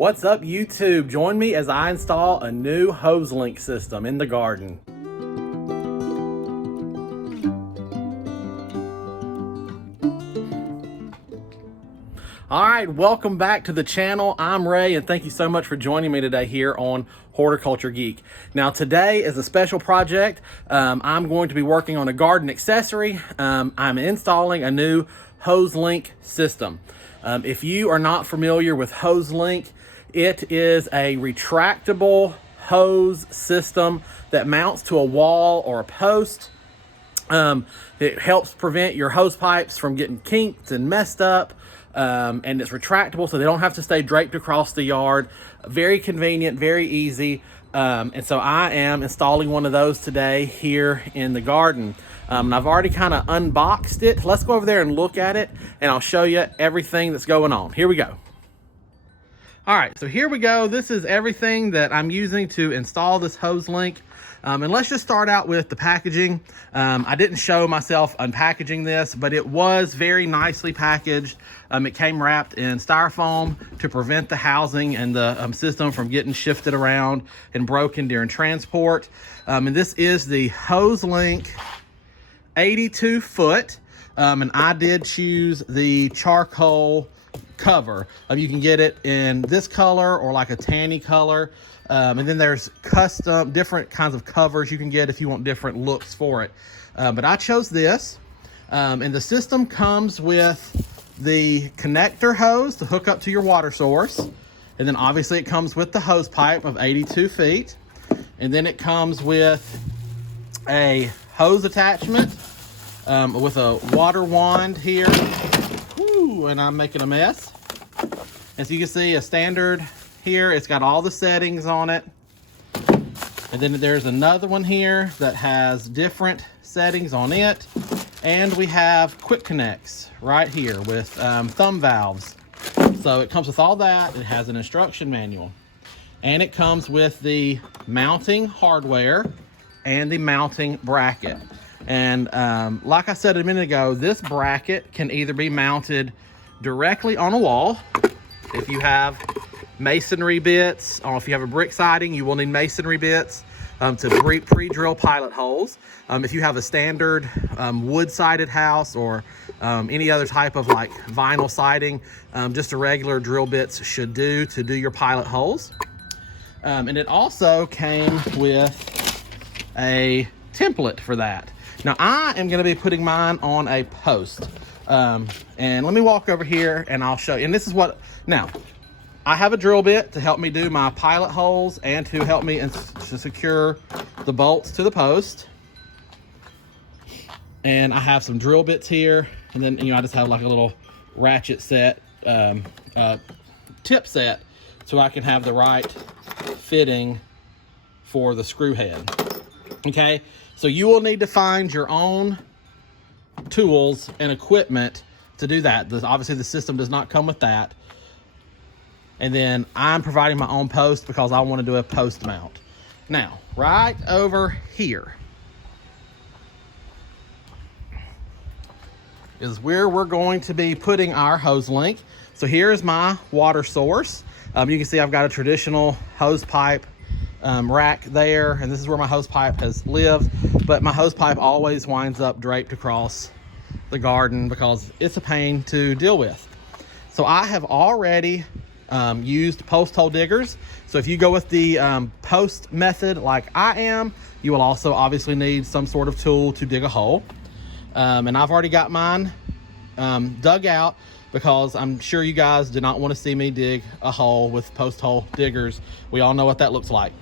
What's up, YouTube? Join me as I install a new Hoselink system in the garden. All right, welcome back to the channel. I'm Ray, and thank you so much for joining me today here on Horticulture Geek. Now, today is a special project. I'm going to be working on a garden accessory. I'm installing a new Hoselink system. If you are not familiar with Hoselink, it is a retractable hose system that mounts to a wall or a post. It helps prevent your hose pipes from getting kinked and messed up. And it's retractable, so they don't have to stay draped across the yard. Very convenient, very easy. And so I am installing one of those today here in the garden. And I've already kind of unboxed it. Let's go over there and look at it, and I'll show you everything that's going on. Here we go. All right, so here we go. This is everything that I'm using to install this Hoselink. And let's just start out with the packaging. I didn't show myself unpackaging this, but it was very nicely packaged. It came wrapped in styrofoam to prevent the housing and the system from getting shifted around and broken during transport. And this is the Hoselink 82 foot. And I did choose the charcoal cover. You can get it in this color or like a tanny color. And then there's custom, different kinds of covers you can get if you want different looks for it. But I chose this. And the system comes with the connector hose to hook up to your water source. And then obviously it comes with the hose pipe of 82 feet. And then it comes with a hose attachment with a water wand here. Woo, and I'm making a mess. As you can see, a standard here, it's got all the settings on it. And then there's another one here that has different settings on it. And we have quick connects right here with thumb valves. So it comes with all that. It has an instruction manual. And it comes with the mounting hardware and the mounting bracket. And like I said a minute ago, this bracket can either be mounted directly on a wall. If you have masonry bits, or if you have a brick siding, you will need masonry bits to pre-drill pilot holes. If you have a standard wood-sided house or any other type of like vinyl siding, just a regular drill bits should do to do your pilot holes. And it also came with a template for that. Now I am going to be putting mine on a post. And let me walk over here and I'll show you. And this is what, now, I have a drill bit to help me do my pilot holes and to help me to secure the bolts to the post. And I have some drill bits here. And then, I just have like a little ratchet set, tip set, so I can have the right fitting for the screw head. Okay, so you will need to find your own tools and equipment to do that. Obviously the system does not come with that. And then I'm providing my own post because I want to do a post mount. Now, right over here is where we're going to be putting our Hoselink. So here's my water source. You can see I've got a traditional hose pipe rack there, and this is where my hose pipe has lived, but my hose pipe always winds up draped across the garden because it's a pain to deal with. So I have already used post hole diggers. So if you go with the post method like I am, you will also obviously need some sort of tool to dig a hole. And I've already got mine dug out because I'm sure you guys do not want to see me dig a hole with post hole diggers. We all know what that looks like.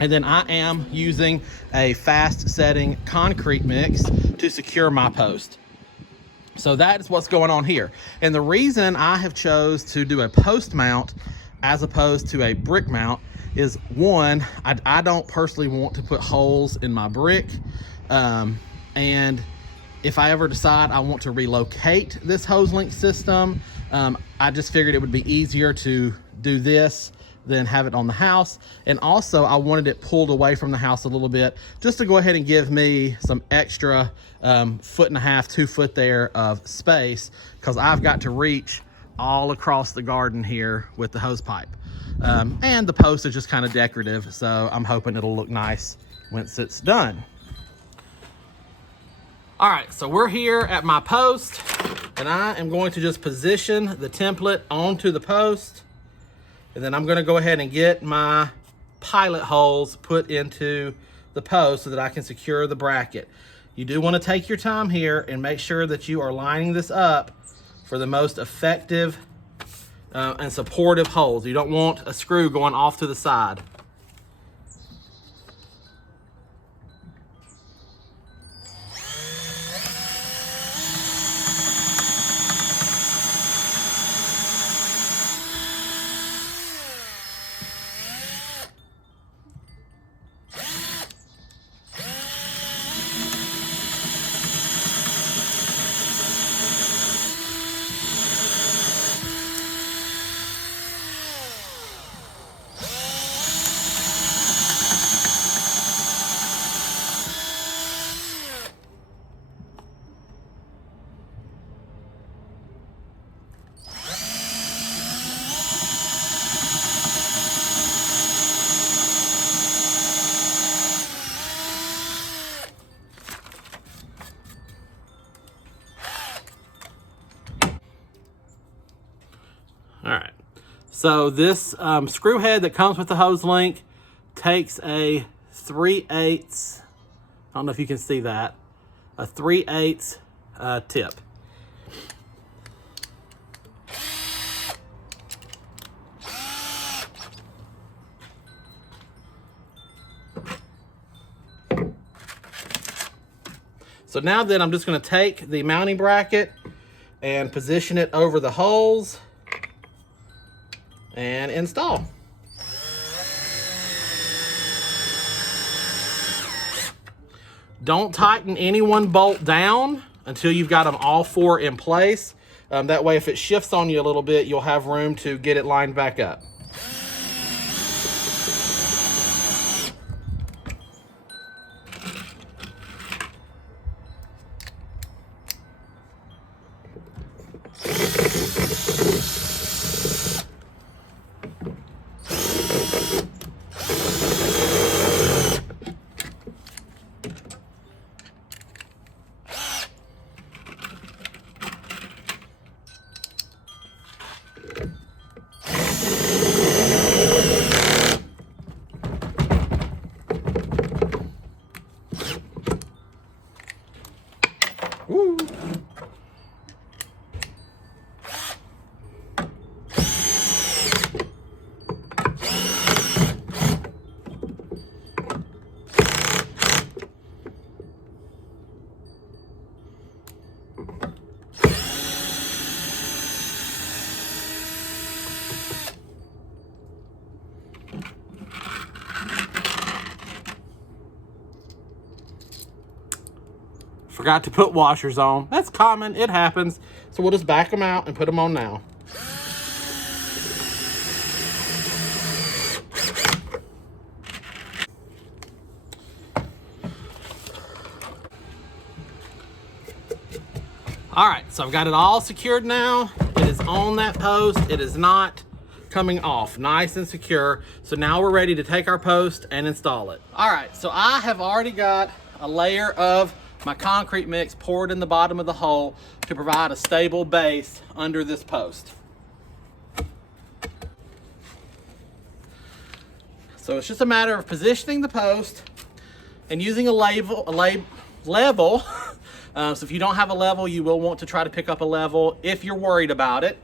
And then I am using a fast setting concrete mix to secure my post. So that is what's going on here. And the reason I have chose to do a post mount as opposed to a brick mount is, one, I don't personally want to put holes in my brick. And if I ever decide I want to relocate this Hoselink system, I just figured it would be easier to do this than have it on the house. And also I wanted it pulled away from the house a little bit just to go ahead and give me some extra 1.5 to 2 foot there of space, because I've got to reach all across the garden here with the hose pipe. And the post is just kind of decorative, so I'm hoping it'll look nice once it's done. All right, so we're here at my post, and I am going to just position the template onto the post, and then I'm gonna go ahead and get my pilot holes put into the post so that I can secure the bracket. You do want to take your time here and make sure that you are lining this up for the most effective and supportive holes. You don't want a screw going off to the side. All right, so this screw head that comes with the Hoselink takes a 3/8, I don't know if you can see that, a 3/8 tip. So now then I'm just gonna take the mounting bracket and position it over the holes and install. Don't tighten any one bolt down until you've got them all four in place. That way if it shifts on you a little bit, you'll have room to get it lined back up. Woo. Forgot to put washers on. That's common, it happens. So we'll just back them out and put them on now. All right, so I've got it all secured now. It is on that post. It is not coming off, nice and secure. So now we're ready to take our post and install it. All right, so I have already got a layer of my concrete mix poured in the bottom of the hole to provide a stable base under this post. So it's just a matter of positioning the post and using a level. So if you don't have a level, you will want to try to pick up a level if you're worried about it.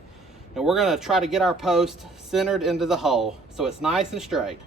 And we're gonna try to get our post centered into the hole so it's nice and straight.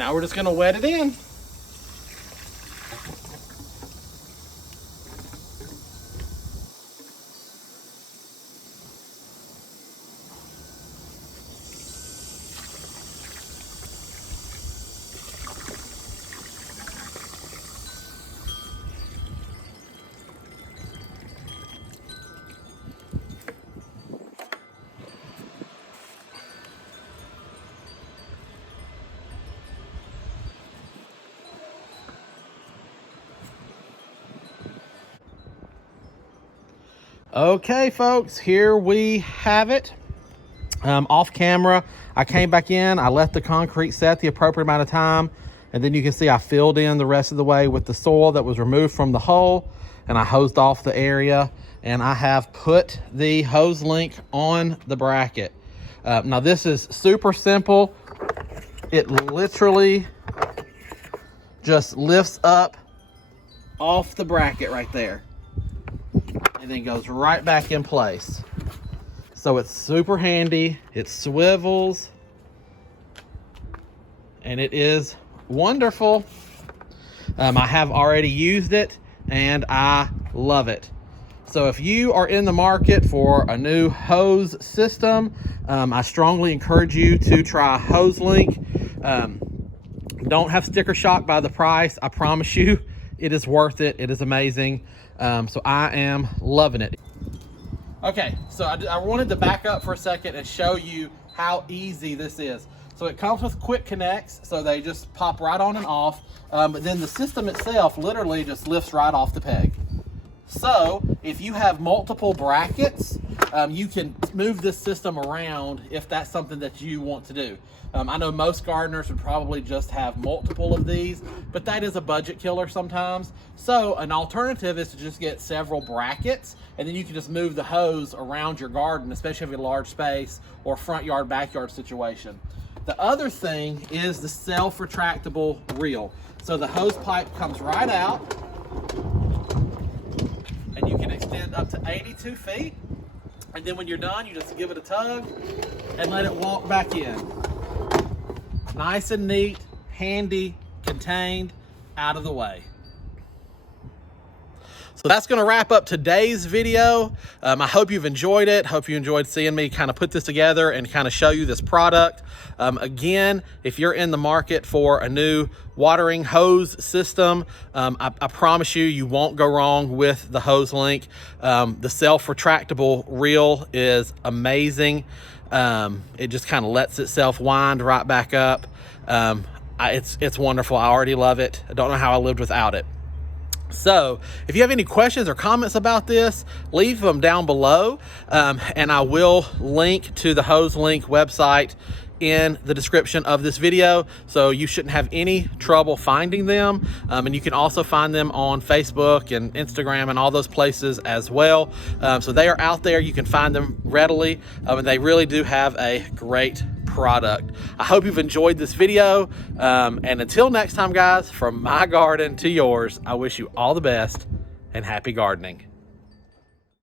Now we're just gonna wet it in. Okay, folks, here we have it. Off camera, I came back in, I let the concrete set the appropriate amount of time, and then you can see I filled in the rest of the way with the soil that was removed from the hole, and I hosed off the area, and I have put the Hoselink on the bracket. Now this is super simple. It literally just lifts up off the bracket right there, and then goes right back in place. So it's super handy. It swivels, and it is wonderful. I have already used it, and I love it. So if you are in the market for a new hose system, I strongly encourage you to try Hoselink. Don't have sticker shock by the price. I promise you, it is worth it. It is amazing. So I am loving it. Okay, so I wanted to back up for a second and show you how easy this is. So it comes with quick connects, so they just pop right on and off. But then the system itself literally just lifts right off the peg. So if you have multiple brackets, you can move this system around if that's something that you want to do. I know most gardeners would probably just have multiple of these, but that is a budget killer sometimes. So an alternative is to just get several brackets, and then you can just move the hose around your garden, especially if you have a large space or front yard, backyard situation. The other thing is the self-retractable reel. So the hose pipe comes right out, and you can extend up to 82 feet. And then when you're done, you just give it a tug and let it walk back in. Nice and neat, handy, contained, out of the way. So that's going to wrap up today's video. I hope you've enjoyed it. Hope you enjoyed seeing me kind of put this together and kind of show you this product. Again, if you're in the market for a new watering hose system, I promise you, you won't go wrong with the Hoselink. The self-retractable reel is amazing. It just kind of lets itself wind right back up. It's wonderful. I already love it. I don't know how I lived without it. So if you have any questions or comments about this, leave them down below, and I will link to the Hoselink website in the description of this video, so you shouldn't have any trouble finding them. And you can also find them on Facebook and Instagram and all those places as well. So they are out there. You can find them readily, and they really do have a great product. I hope you've enjoyed this video, and until next time, guys, from my garden to yours, I wish you all the best and happy gardening.